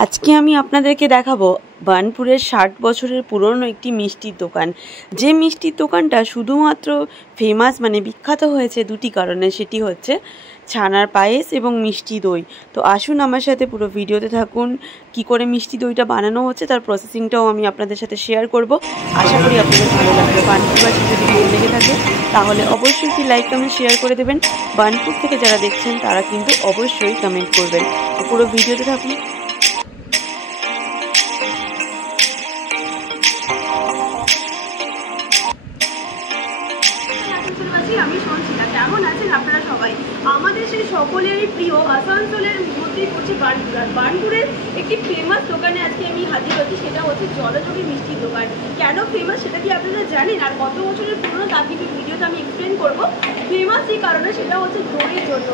আজকে আমি আপনাদেরকে দেখাবো বার্নপুরের ৬০ বছরের পুরনো একটি মিষ্টির দোকান। যে মিষ্টির দোকানটা শুধুমাত্র ফেমাস মানে বিখ্যাত হয়েছে দুটি কারণে, সেটি হচ্ছে ছানার পায়েস এবং মিষ্টি দই। তো আসুন আমার সাথে পুরো ভিডিওতে থাকুন, কি করে মিষ্টি দইটা বানানো হচ্ছে তার প্রসেসিংটাও আমি আপনাদের সাথে শেয়ার করব। আশা করি আপনাদের ভালো লাগবে। বার্নপুরবাসী যদি ভালো লেগে থাকে তাহলে অবশ্যই একটি লাইক কমেন্ট শেয়ার করে দেবেন। বার্নপুর থেকে যারা দেখছেন তারা কিন্তু অবশ্যই কমেন্ট করবেন। তো পুরো ভিডিওতে থাকুন। আমি শুনছিলাম কেমন আছেন আপনারা সবাই। আমাদের সেই সকলেরই প্রিয় আসানসোলের মধ্যেই পড়ছে বার্নপুর। আর বার্নপুরের একটি ফেমাস দোকানে আজকে আমি হাজির হচ্ছি, সেটা হচ্ছে জলযোগী মিষ্টির দোকান। কেন ফেমাস সেটা কি আপনারা জানেন? আর কত বছরের পুরনো তা কিন্তু ভিডিওতে আমি এক্সপ্লেন করবো। ফেমাস এই কারণে সেটা হচ্ছে দইয়ের জন্য।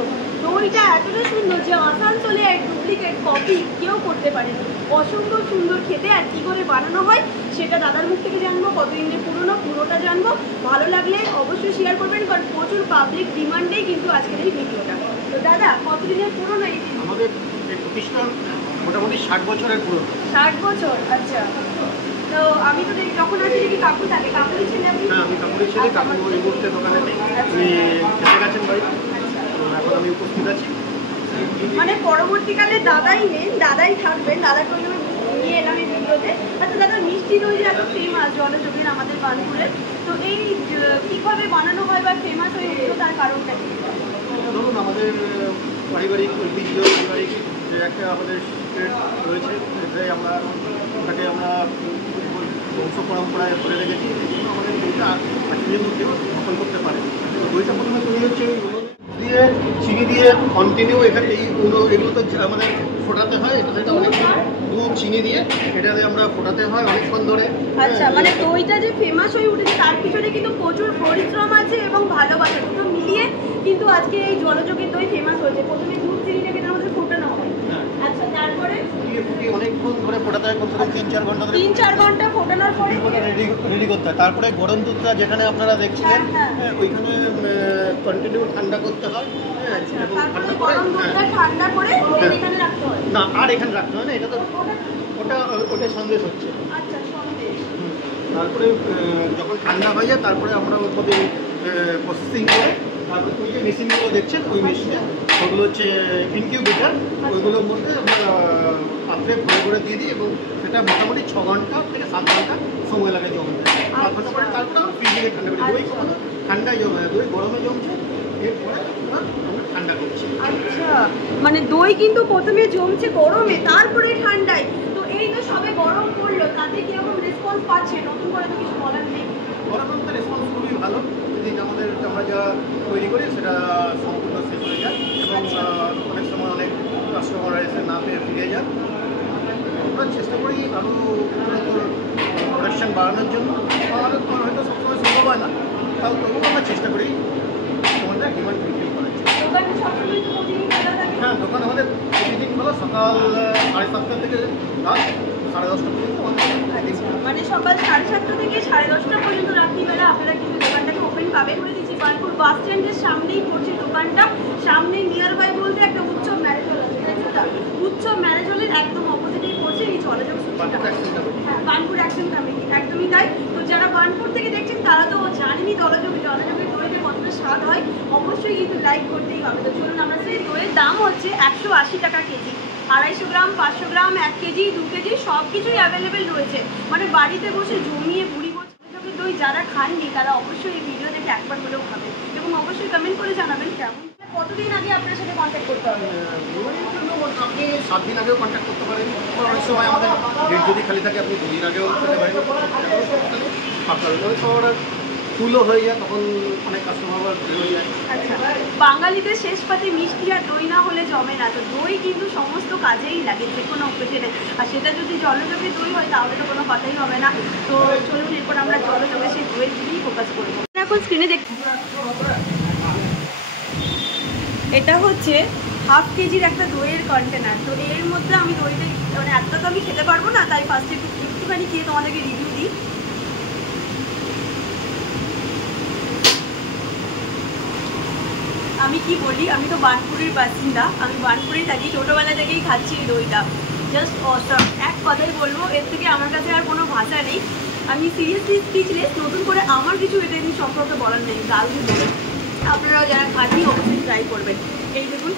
দইটা এতটা সুন্দর যে আসানসোলে এক ডুপ্লিকেট কপি কেউ করতে পারেনি। অসম্ভব সুন্দর খেতে। আর কী করে বানানো হয় সেটা দাদার মুখ থেকে জানবো, কতদিনের পুরোটা জানবো। ভালো লাগলে অবশ্যই শেয়ার করবেন, কারণ প্রচুর পাবলিক ডিমান্ডেই কিন্তু আজকের এই ভিডিওটা। তো দাদা, কতদিনের পুরনো এই আমাদের প্রতিষ্ঠান? মোটামুটি ৬০ বছরের পুরনো। ৬০ বছর, আচ্ছা। তো আমি তো যখন আসি দেখি কাকু থাকে। কাকুরই ছেলে আপনি? হ্যাঁ, আমি কাকুরই ছেলে। কাকু এই মুহূর্তে দোকানে নেই, উনি খেতে গেছেন বাড়ি। এখন আমি উপস্থিত আছি। মানে পরবর্তীকালে দাদাই নেন, দাদাই থাকবেন, দাদাকে ওই নিয়ে এলাম এই ভিডিওতে। আচ্ছা দাদা, মিষ্টি দই যে এত ফেমাস জলযোগের আমাদের বার্নপুরের, তো এই কীভাবে বানানো হয় বা ফেমাস হয়ে উঠলো তার কারণটা কি? ধরুন, আমাদের পারিবারিক ঐতিহ্য, পারিবারিক যে একটা আমাদের সিক্রেট রয়েছে, সেটাই ওটাকে আমরা বংশ পরম্পরায় ধরে রেখেছি। এই জন্য আমাদের দইটা আত্মীয় কেউ দখল করতে পারে। দইটা প্রথমে তৈরি হচ্ছে দিয়ে চিনি দিয়ে কন্টিনিউ। এখানে এগুলো তো আমাদের ফোটাতে হয়। এটা অনেক দুধ চিনি দিয়ে এটাতে আমরা ফোটাতে হয় অনেকক্ষণ ধরে। আচ্ছা, মানে দইটা যে ফেমাস হয়ে উঠেছে তার পিছনে কিন্তু প্রচুর পরিশ্রম আছে এবং ভালোবাসা দুটো মিলিয়ে কিন্তু আজকে এই জলযোগের দই ফেমাস হয়েছে। প্রথমে দুধ চিনিটাকে আমাদের ফোটানো হয়। আচ্ছা, তারপরে ফুটিয়ে অনেকক্ষণ ধরে ফোটাতে হয়, কমসে কম ৩-৪ ঘন্টা ধরে। ৩-৪ ঘন্টা ফোটানোর পরে রেডি করতে হয়। তারপরে গরম দুধটা যেখানে আপনারা দেখছিলেন ওইখানে কন্টিনিউ ঠান্ডা করতে হয়। ঠান্ডা করে এখানে রাখতে হয় না, আর এখানে রাখতে হয় না। এটা তো ওটা সন্দেশ হচ্ছে। আচ্ছা, সন্দেশ। তারপরে যখন ঠান্ডা হয়ে যায় তারপরে আমরা ওর মধ্যে প্রসেসিং করে তারপরে ওই যে মেশিনগুলো দেখছেন ওই মেশিনে ওগুলো হচ্ছে ইনকিউবেটার, ওইগুলোর মধ্যে আমরা পাত্রে ভরে করে দিয়ে দিই এবং সেটা মোটামুটি ৬ ঘন্টা থেকে ৭ ঘন্টা সময় লাগে জমতে। ৭ ঘন্টা পরে তারপরে আমরা ফ্রিজে ঠান্ডা করি। দই কখনো ঠান্ডায় জমে না, দই গরমে জমছে, এরপরে আমরা ঠান্ডা করছি। আচ্ছা, মানে দই কিন্তু প্রথমে জমছে গরমে, তারপরে ঠান্ডায়। তো এই তো সবে গরম পড়লো, তাতে কিরকম রেসপন্স পাচ্ছে? নতুন করে তো কিছু বলার নেই। গরম রেসপন্স খুবই ভালো। যদি আমরা যা তৈরি করি সেটা সম্পূর্ণ শেষ হয়ে যায় এবং অনেক সময় অনেক কাস্টমার এসে না পেয়ে ফিরে যান। আমরা চেষ্টা করি আরও প্রোডাকশান বাড়ানোর জন্য। আমাদের হয়তো সবসময় সম্ভব হয় না, তাও তবুও আমরা চেষ্টা করি আমাদের ডিমান্ড ফুলফিল করার জন্য। হ্যাঁ, দোকান আমাদের প্রতিদিন খোলা, সকাল 7:30 থেকে রাত 10:30 পর্যন্ত। মানে সকাল 7:30 থেকে 10:30 পর্যন্ত রাত্রিবেলা আপনারা কিন্তু দোকানটাকে ওপেন পাবেন। বলে দিচ্ছি, বার্নপুর বাস স্ট্যান্ডের সামনেই পড়ছে দোকানটা। সামনে নিয়ার বাই বলতে একটা উৎসব ম্যারেজ হল আছে, তাই তো? উৎসব ম্যারেজ হলের একদম অপোজিটেই পড়ছে এই জলযোগ। হ্যাঁ, বার্নপুর অ্যাকশন কমিটি, একদমই তাই। তো যারা বার্নপুর থেকে দেখছেন তারা তো জানেনই জলযোগের দইতে কতটা স্বাদ হয়। অবশ্যই কিন্তু লাইক করতেই হবে। তো চলুন, আমরা সেই দইয়ের দাম হচ্ছে 180 টাকা কেজি। 250 গ্রাম, 500 গ্রাম, 1 কেজি, 2 কেজি সব কিছুই অ্যাভেলেবেল রয়েছে। মানে বাড়িতে বসে জমিয়ে বুড়ি বছর দই যারা খাননি তারা অবশ্যই এই ভিডিও দেখে একবার হলেও খাবেন এবং অবশ্যই কমেন্ট করে জানাবেন কেমন। কতদিন আগে আপনার সাথে কন্ট্যাক্ট করতে হবে? আপনি 7 দিন আগেও কন্ট্যাক্ট করতে পারেন। অনেক সময় আমাদের ডেট যদি খালি থাকে আপনি 2 দিন আগেও করতে পারেন। অনেক ফুলও হয়ে যায়, তখন অনেক কাস্টমার হয়ে যায়। আচ্ছা, বাঙালিদের শেষ পাতে মিষ্টি আর দই না হলে জমে না। তো দই কিন্তু সমস্ত কাজেই লাগে, যে কোনো অকেশনে। আর সেটা যদি জলযোগে দই হয় তাহলে তো কোনো কথাই হবে না। তো চলুন, এরপর আমরা জলযোগে সেই দইয়ের দিকেই ফোকাস করবো। এখন স্ক্রিনে দেখ, এটা হচ্ছে 1/2 কেজির একটা দইয়ের কন্টেনার। তো এর মধ্যে আমি দইটা মানে এতটা তো আমি খেতে পারবো না, তাই ফার্স্টে একটুখানি খেয়ে তোমাদেরকে রিভিউ দিই। আমি কি বলি, আমি তো বার্নপুরের বাসিন্দা, আমি বার্নপুরেই থাকি, ছোটোবেলা থেকেই খাচ্ছি এই দইটা। Just awesome. এক কথাই বলবো, এর থেকে আমার কাছে আর কোনো ভাষা নেই। আমি সিরিয়াসলি স্পিচলেস। নতুন করে আমার কিছু এটা কিন্তু সম্পর্কে বলার নেই। দারুণ বলে, আপনারাও যারা খাননি অবশ্যই ট্রাই করবেন। এই দেখুন,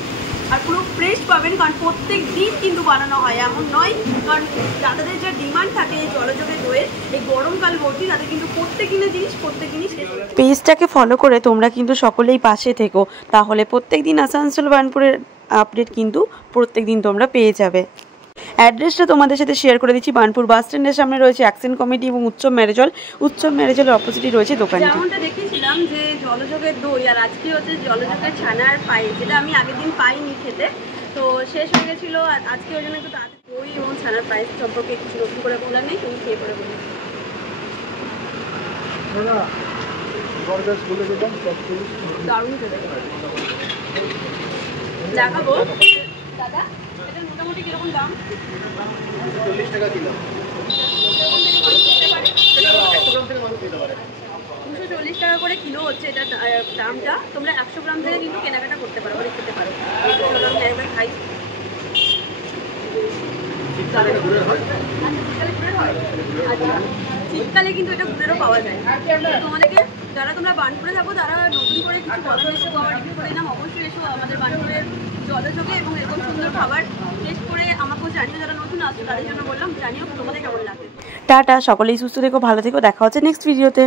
আর পুরো ফ্রেশ পাবেন, কারণ প্রত্যেক দিন কিন্তু বানানো হয়, এমন নয়। কারণ যাদের যা ডিমান্ড থাকে এই জলযোগের দইয়ের, এই গরমকাল ভর্তি, তাদের কিন্তু প্রত্যেক দিনের জিনিস প্রত্যেক দিনই শেষ হয়ে যায়। পেজটাকে ফলো করে তোমরা কিন্তু সকলেই পাশে থেকো, তাহলে প্রত্যেক দিন আসানসোল বার্নপুরের আপডেট কিন্তু প্রত্যেক দিন তোমরা পেয়ে যাবে। অ্যাড্রেসটা তোমাদের সাথে শেয়ার করে দিচ্ছি। বার্নপুর বাস স্ট্যান্ডের সামনে রয়েছে অ্যাকশন কমিটি এবং উৎসব ম্যারেজ হল। উৎসব ম্যারেজ হলের অপোজিটে রয়েছে দোকানটি। যেমনটা দেখিয়েছিলাম যে জলযোগের দই, আর আজকে হচ্ছে জলযোগের ছানার পায়েস, যেটা আমি আগের দিন পাইনি খেতে, তো শেষ হয়ে গেছিলো। আর আজকে ওই জন্য একটু তাড়াতাড়ি দই এবং ছানার পায়েস সম্পর্কে কিছু নতুন করে বলার নেই, তুমি খেয়ে পরে বলি। দারুণ খেতে দেখাবো। দাদা, এটা মোটামুটি কিরকম দাম? 40 টাকা কিলো। 240 টাকা করে কিলো হচ্ছে এটা দামটা। তোমরা 100 গ্রাম থেকে কিন্তু কেনাকাটা করতে পারো, মানে খেতে পারো। একবার খাই। শীতকালে কিন্তু এটা গুড়েরও পাওয়া যায়। তোমাদেরকে যারা তোমরা বার্নপুরে থাকো, তারা নতুন করে কিছু বদল এসে খাবার রিভিউ করে নাম, অবশ্যই এসো আমাদের বার্নপুরের জলযোগে এবং এরকম সুন্দর খাবার টেস্ট করে আমাকেও জানিও। যারা নতুন আসছো তাদের জন্য বললাম, জানিও তোমাদের কেমন লাগে। টাটা, সকলেই সুস্থ থেকো, ভালো থেকো, দেখা হচ্ছে নেক্সট ভিডিওতে।